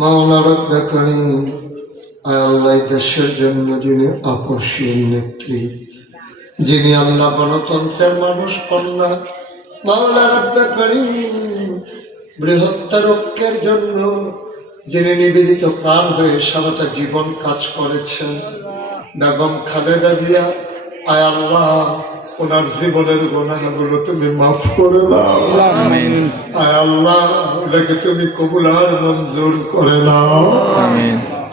মাওলা রব্বে করিম, আয় আল্লাহ দেশের জন্য যিনি আপসীন নেত্রী, যিনি আল্লাহ গণতন্ত্রের মানুষ কন্যা, মাওলা রব্বে করিম বৃহত্তর ঐক্যের জন্য যিনি নিবেদিত প্রাণ হয়ে সারাটা জীবন কাজ করেছেন, বেগম খালেদা জিয়া, আয় আল্লাহ ওনার জীবনের গুনাহগুলো তুমি মাফ করে দাও। আয় আল্লাহ ওটাকে তুমি কবুল আর মঞ্জুর করে নাও।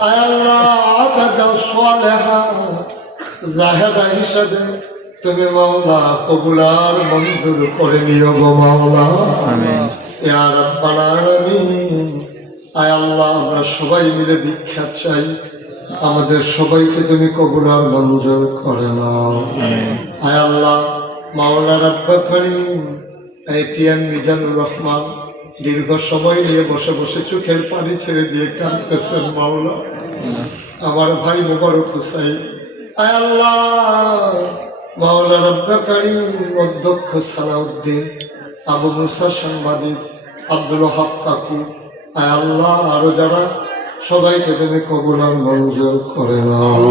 আয় আল্লাহ আবাদা সালেহা জাহেদা হিসাবে তুমি মাওলা কবুল আর মঞ্জুর করে নিও গো মাওলা। ইয়া রাব্বাল আলামিন। আয় আল্লাহ আমরা সবাই মিলে ভিক্ষা চাই, আমাদের সবাইকে তুমি কবুল আর মঞ্জুর করে নাও। আয় আল্লাহ মাওলা রব্বে করিম, এটিএম মিজানুর রহমান দীর্ঘ সময় নিয়ে বসে বসে চোখের পানি ছেড়ে দিয়ে কাঁদতেছেন মাওলা। আমার ভাই মোবারক হুসাইন, আয় আল্লাহ মাওলা রব্বে করিম অধ্যক্ষ সালাউদ্দিন, আবু মুসা সাংবাদিক, আব্দুল হক কাকু, আয় আল্লাহ আরো যারা সবাইকে তুমি কবুল আর মঞ্জুর করে নাও।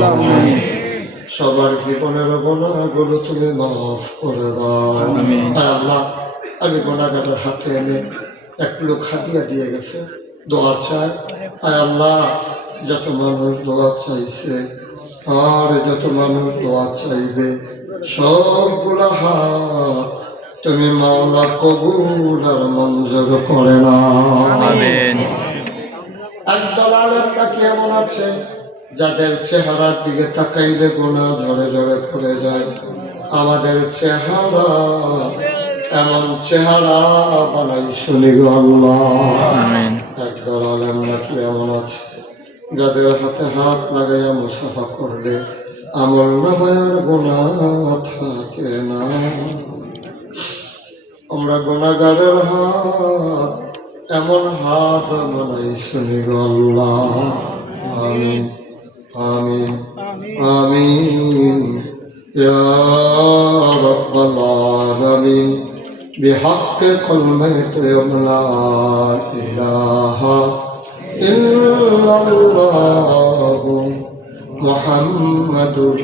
সবার জীবনের গুনাহগুলো তুমি মাফ করে দাও। আয় আল্লাহ আমি গুনাহগারের হাতে এনে এক লোক হাদিয়া দিয়ে গেছে, দোয়া চাই। আয় আল্লাহ যত মানুষ দোয়া চাইছে আর যত মানুষ দোয়া চাইবে সবগুলা হাত তুমি মাওলা কবুল আর মঞ্জুর করে নাও। একদল আলেমরা কেমন আছে যাদের চেহারার দিকে তাকাইলে গুনাহ ঝরে ঝরে পড়ে যায়। আমাদের চেহারা এমন চেহারা বানাই শুনি গো আল্লাহ। একদল আলেমরা কেমন আছে যাদের হাতে হাত লাগাইয়া মুসাফা করলে আমল নামায় আর গুনাহ থাকে না। আমরা গুনাহগারের হাত এমন হাত বানাই শুনি গো আল্লাহ। আমিন আমিন আমিন ইয়া রাব্বাল আলামিন। বিহাক্কি কালিমাতি লা ইলাহা ইল্লাল্লাহু মুহাম্মাদুর